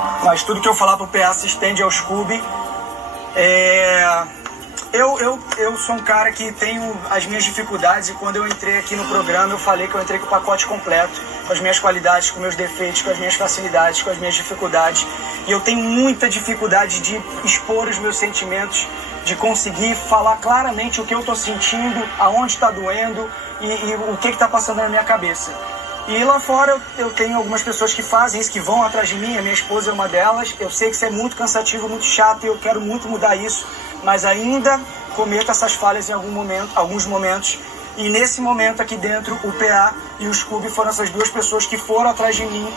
Mas tudo que eu falar pro PA se estende ao Scooby. Eu sou um cara que tenho as minhas dificuldades, e quando eu entrei aqui no programa eu falei que eu entrei com o pacote completo, com as minhas qualidades, com meus defeitos, com as minhas facilidades, com as minhas dificuldades. E eu tenho muita dificuldade de expor os meus sentimentos, de conseguir falar claramente o que eu estou sentindo, aonde está doendo e o que está passando na minha cabeça. E lá fora eu tenho algumas pessoas que fazem isso, que vão atrás de mim, a minha esposa é uma delas. Eu sei que isso é muito cansativo, muito chato, e eu quero muito mudar isso, mas ainda cometo essas falhas em alguns momentos. E nesse momento aqui dentro, o PA e o Scooby foram essas duas pessoas que foram atrás de mim.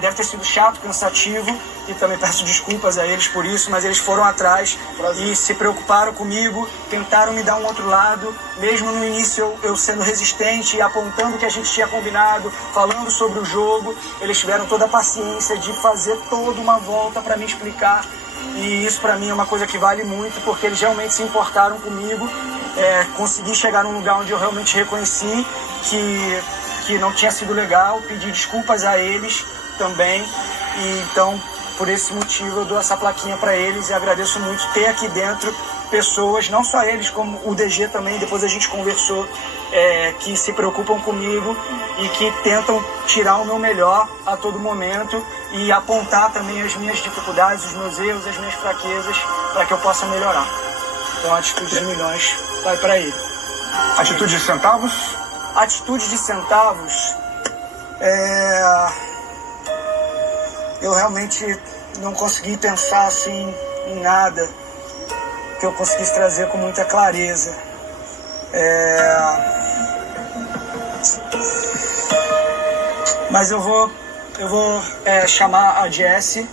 Deve ter sido chato, cansativo, e também peço desculpas a eles por isso, mas eles foram atrás e se preocuparam comigo, tentaram me dar um outro lado, mesmo no início eu sendo resistente e apontando o que a gente tinha combinado, falando sobre o jogo. Eles tiveram toda a paciência de fazer toda uma volta para me explicar, e isso para mim é uma coisa que vale muito, porque eles realmente se importaram comigo. Consegui chegar num lugar onde eu realmente reconheci que não tinha sido legal, pedi desculpas a eles também, e então por esse motivo eu dou essa plaquinha para eles e agradeço muito ter aqui dentro pessoas, não só eles, como o DG também, depois a gente conversou, que se preocupam comigo e que tentam tirar o meu melhor a todo momento e apontar também as minhas dificuldades, os meus erros, as minhas fraquezas, para que eu possa melhorar. Então a Atitude de Milhões vai para ele. Atitude de centavos? Atitude de centavos, eu realmente não consegui pensar assim em nada que eu conseguisse trazer com muita clareza. Mas eu vou chamar a Jessie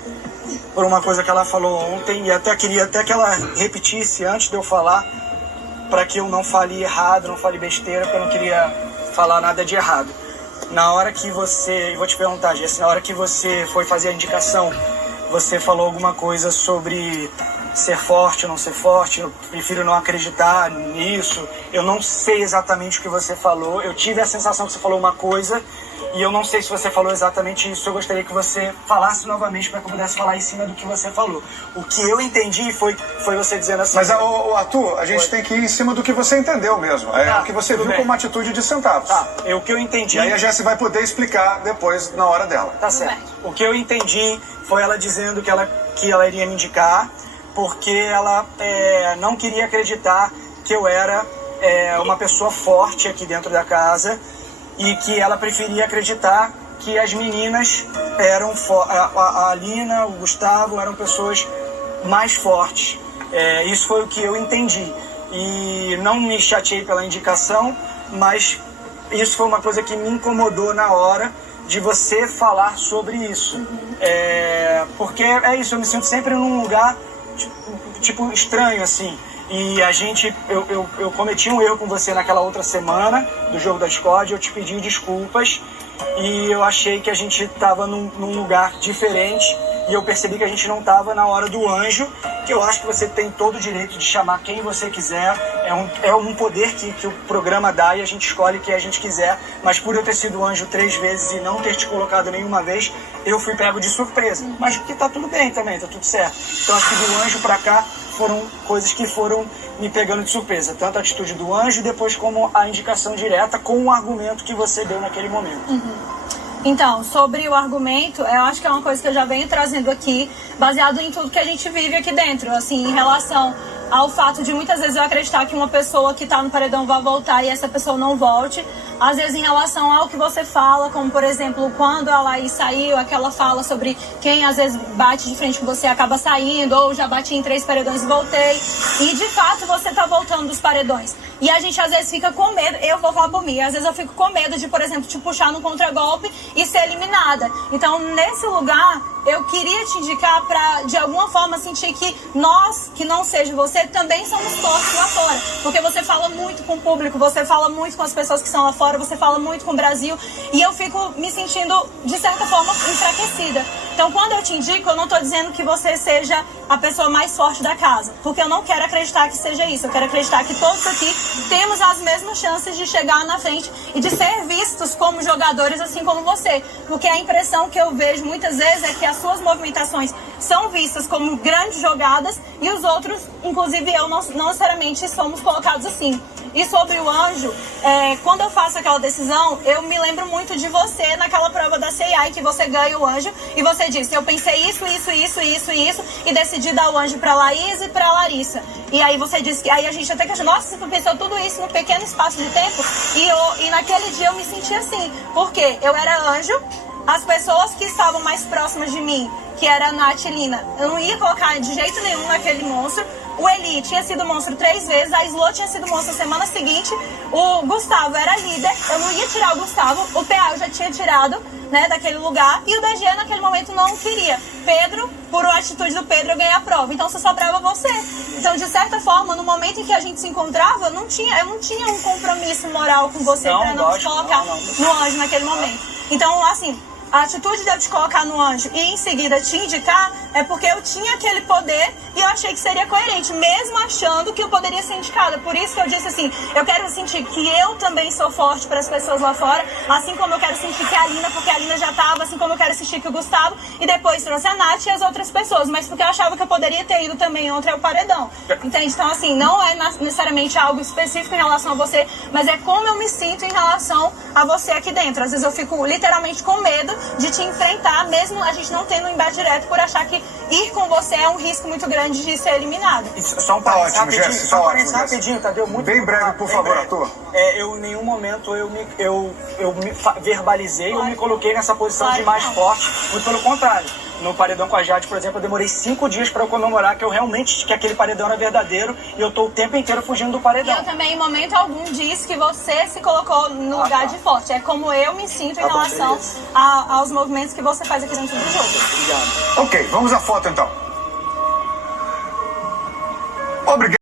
por uma coisa que ela falou ontem, e queria que ela repetisse antes de eu falar, para que eu não fale errado, não fale besteira, porque eu não queria falar nada de errado. Na hora que você, vou te perguntar, Jessie, na hora que você foi fazer a indicação, você falou alguma coisa sobre ser forte ou não ser forte? Eu prefiro não acreditar nisso. Eu não sei exatamente o que você falou. Eu tive a sensação que você falou uma coisa, e eu não sei se você falou exatamente isso. Eu gostaria que você falasse novamente para que eu pudesse falar em cima do que você falou. O que eu entendi foi você dizendo assim... Mas, Arthur, a gente tem que ir em cima do que você entendeu mesmo. O que você viu bem como atitude de centavos. Tá, o que eu entendi... E aí a Jessie vai poder explicar depois, na hora dela. Tá certo. O que eu entendi foi ela dizendo que ela iria me indicar, porque ela não queria acreditar que eu era uma pessoa forte aqui dentro da casa, e que ela preferia acreditar que as meninas eram a Alina, o Gustavo, eram pessoas mais fortes. Isso foi o que eu entendi. E não me chateei pela indicação, mas isso foi uma coisa que me incomodou na hora de você falar sobre isso. Porque é isso, eu me sinto sempre num lugar tipo estranho, assim. E eu cometi um erro com você naquela outra semana do jogo da Discord. Eu te pedi desculpas e eu achei que a gente estava num lugar diferente, e eu percebi que a gente não estava na hora do anjo, que eu acho que você tem todo o direito de chamar quem você quiser. É um poder que o programa dá, e a gente escolhe quem a gente quiser. Mas por eu ter sido anjo 3 vezes e não ter te colocado nenhuma vez, eu fui pego de surpresa. Mas que tá tudo bem também, tá tudo certo. Então acho que do anjo pra cá foram coisas que foram me pegando de surpresa. Tanto a atitude do anjo, depois como a indicação direta com o argumento que você deu naquele momento. Então, sobre o argumento, eu acho que é uma coisa que eu já venho trazendo aqui, baseado em tudo que a gente vive aqui dentro, assim, em relação ao fato de muitas vezes eu acreditar que uma pessoa que está no paredão vai voltar e essa pessoa não volte. Às vezes em relação ao que você fala, como por exemplo, quando a Laís saiu, aquela fala sobre quem às vezes bate de frente com você acaba saindo, ou já bati em 3 paredões e voltei. E de fato você tá voltando dos paredões. E a gente às vezes fica com medo, eu vou falar por mim, às vezes eu fico com medo de, por exemplo, te puxar no contragolpe e ser eliminada. Então nesse lugar eu queria te indicar pra de alguma forma sentir que nós, que não seja você, também somos fortes lá fora. Porque você fala muito com o público, você fala muito com as pessoas que estão lá fora, você fala muito com o Brasil, e eu fico me sentindo de certa forma enfraquecida. Então, quando eu te indico, eu não tô dizendo que você seja a pessoa mais forte da casa, porque eu não quero acreditar que seja isso. Eu quero acreditar que todos aqui temos as mesmas chances de chegar na frente e de ser vistos como jogadores, assim como você. Porque a impressão que eu vejo muitas vezes é que as suas movimentações são vistas como grandes jogadas e os outros, inclusive eu, não necessariamente somos colocados assim. E sobre o anjo, quando eu faço aquela decisão, eu me lembro muito de você naquela prova da CI, que você ganha o anjo e você disse, eu pensei isso, e decidi dar o anjo pra Laís e pra Larissa. E aí você disse que aí a gente até questionou, nossa, você pensou tudo isso num pequeno espaço de tempo? E naquele dia eu me senti assim, porque eu era anjo, as pessoas que estavam mais próximas de mim, que era a Nath e Lina, eu não ia colocar de jeito nenhum naquele monstro. O Eli tinha sido monstro 3 vezes, a Slo tinha sido monstro na semana seguinte, o Gustavo era líder, eu não ia tirar o Gustavo, o PA eu já tinha tirado, né, daquele lugar, e o DG naquele momento não queria. Pedro, por uma atitude do Pedro, eu ganhei a prova, então só sobrava você. Então, de certa forma, no momento em que a gente se encontrava, eu não tinha um compromisso moral com você pra não te colocar no anjo naquele momento. Então, assim, a atitude de eu te colocar no anjo e em seguida te indicar é porque eu tinha aquele poder e eu achei que seria coerente, mesmo achando que eu poderia ser indicada. Por isso que eu disse assim, eu quero sentir que eu também sou forte para as pessoas lá fora, assim como eu quero sentir que a Lina, porque a Lina já estava, assim como eu quero sentir que o Gustavo, e depois trouxe a Nath e as outras pessoas, mas porque eu achava que eu poderia ter ido também ontem ao paredão. Entende? Então, assim, não é necessariamente algo específico em relação a você, mas é como eu me sinto em relação a você aqui dentro. Às vezes eu fico literalmente com medo de te enfrentar, mesmo a gente não tendo um embate direto, por achar que ir com você é um risco muito grande de ser eliminado. Só um parênteses rapidinho, Tadeu, muito bem breve, por favor, Arthur. Eu em nenhum momento eu me verbalizei ou me coloquei nessa posição de mais forte, muito pelo contrário. No paredão com a Jade, por exemplo, eu demorei 5 dias para eu comemorar que eu realmente, que aquele paredão era verdadeiro e eu tô o tempo inteiro fugindo do paredão. E eu também, em momento algum, disse que você se colocou no lugar de forte. É como eu me sinto em relação aos movimentos que você faz aqui dentro do jogo. Obrigado. Ok, vamos à foto então. Obrigado.